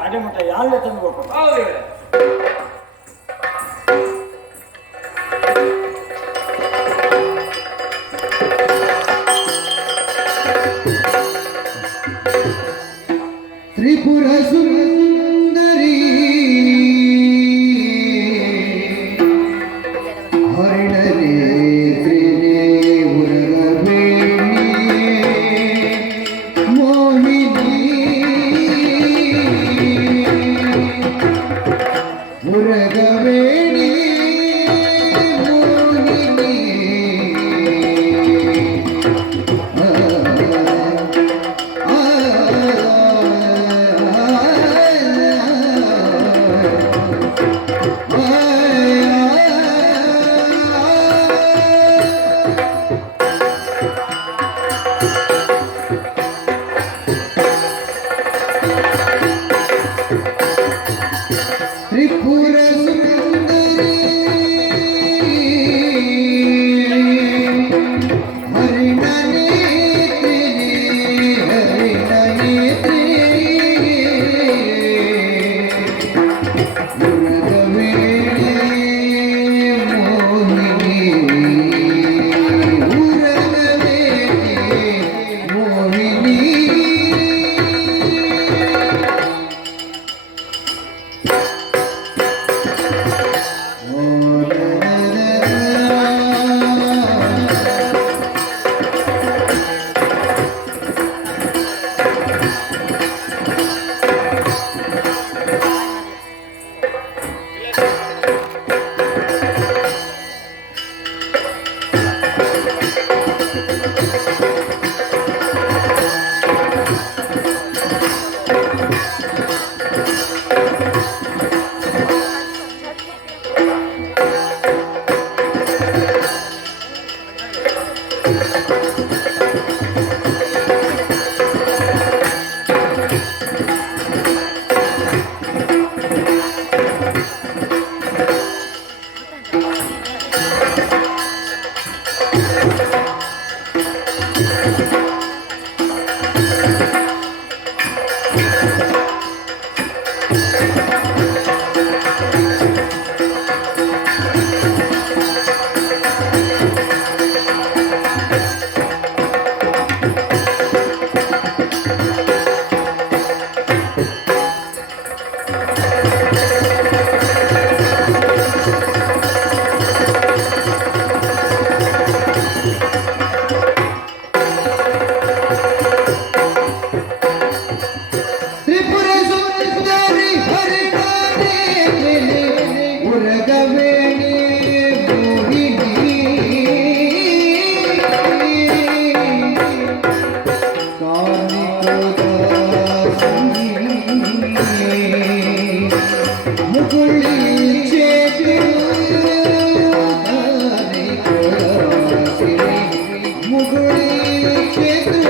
ಅಡೆಮಠ ಯಾರೇ ತಂದ್ಬೇಕು. ತ್ರಿಪುರ ಸುಂದರಿ ಹರಿಣನೇ ತ್ರಿನೇ ಉರಗಬೇಣಿ ಮೋಹಿನಿ ಉರಗಬೇಣಿ ಮೋಹಿನಿ ತ್ರಿಪುರ ಸುಂದರಿ ಹರಿಣನೇ ಹರಿಣನೇ ಉರಗವೇಣಿ ಮೋಹಿನಿ ಉರಗವೇಣಿ ಮೋಹಿನಿ ತ್ರಿಪುರ ಸುಂದರಿ ಹರಿಣನೇ ಉರಗವೇಣಿ ಮೋಹಿನಿ ಕಾಮಿಕದ ಮುಗುಳಿ ಚೇತು ಮುಗುಳಿ ಚೇತು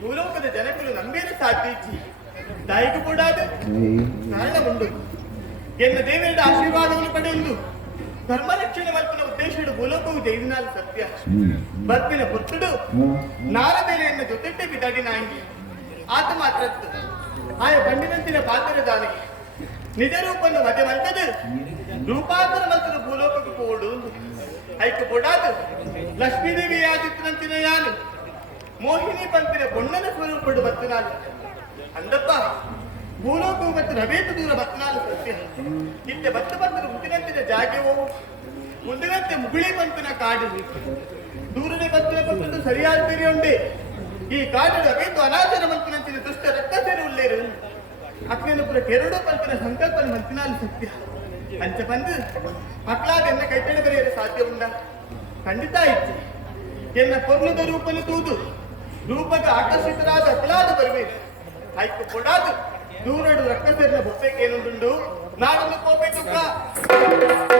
ಭೂಲೋಕದ ಜನಗಳು ನಂಬೇನು ಸಾಧಿಸಿ ತಾಯಿಗೂ ಕೂಡ ಕಾರಣ ಉಂಟು. ಎನ್ನ ದೇವರ ಆಶೀರ್ವಾದವನ್ನು ಪಡೆಯಲು ಧರ್ಮ ರಕ್ಷಣೆ ಮಲ್ಪಿನ ಉದ್ದೇಶಡು ಭೂಲೋಕವು ಜೈದಿನಾಲು ಸತ್ಯ ಬರ್ಪಿನ ಪುತ್ತುಡು ನಾರಬೇಲೆಯನ್ನು ಜೊತೆಟ್ಟೆ ಬಿದ್ದಾಡಿ ನಾಯಿ ಆತ ಮಾತ್ರ ಆಯ ಬಂಡಿನಂತಿನ ಪಾತ್ರದ ದಾನಿಗೆ ನಿಜ ರೂಪನ್ನು ಮಧ್ಯ ಮಲ್ತದು ರೂಪಾಂತರ ಮಲ್ತದ ಭೂಲೋಕಕ್ಕೆ ಪೋಡು ಐಕು ಕೊಡಾದು ಲಕ್ಷ್ಮೀದೇವಿ ಯಾದಿತ್ತನಂತಿನ ಯಾನು ಮೋಹಿನಿ ಪಂಪಿನ ಬೊಣ್ಣನ ಸ್ವರೂಪಡು ಬತ್ತನಾಲು ಅಂದಪ್ಪ ಭೂಲೋಕವು ಮತ್ತು ರವೇತು ದೂರ ಬತ್ತನಾಲು ಸತ್ಯ ಇತ್ತೆ ಬತ್ತ ಬತ್ತದ ಮುಟ್ಟಿನಂತಿನ ಜಾಗ್ಯವೋ ಮುಂದಿನಂತೆ ಮುಗುಳಿ ಪಂಪಿನ ಕಾಡು ದೂರನೇ ಬತ್ತಿನ ಪಂಪದು ಸರಿಯಾದ ಬೇರೆ ಉಂಡೆ ಈ ಕಾಡು ರವೇತು ಅನಾಚರ ಮಂಪಿನಂತಿನ ದುಷ್ಟ ರಕ್ತಸೇನೆ ಉಳ್ಳೇರು ಅಕ್ಕಿನ ಪುರ ಕೆರಡು ಪಂಪಿನ ಸಂಕಲ್ಪನ ಮಂಪಿನಾಲು ಸತ್ಯ ಅಂಚ ಬಂದು ಮಕ್ಕಳಾದ ಎನ್ನ ಕೈತಡ ಬರೆಯಲು ಸಾಧ್ಯ ಉಂಡ ಖಂಡಿತ ಇತ್ತು ಎನ್ನ ಪೊರ್ಣದ ರೂಪನು ತೂದು ರೂಪಕ್ಕೆ ಆಕರ್ಷಿತರಾದ ಅಕಲಾದ ಬರಬೇಕು ಆಯ್ತು ಕೊಡಾದು ದೂರಡು ರಕ್ತಸೇರಿನ ಬೊಪ್ಪೆಗೆ ಏನುಂಡು ನಾಡನ್ನು ಕೋಪೆ ತುಕ್ಕ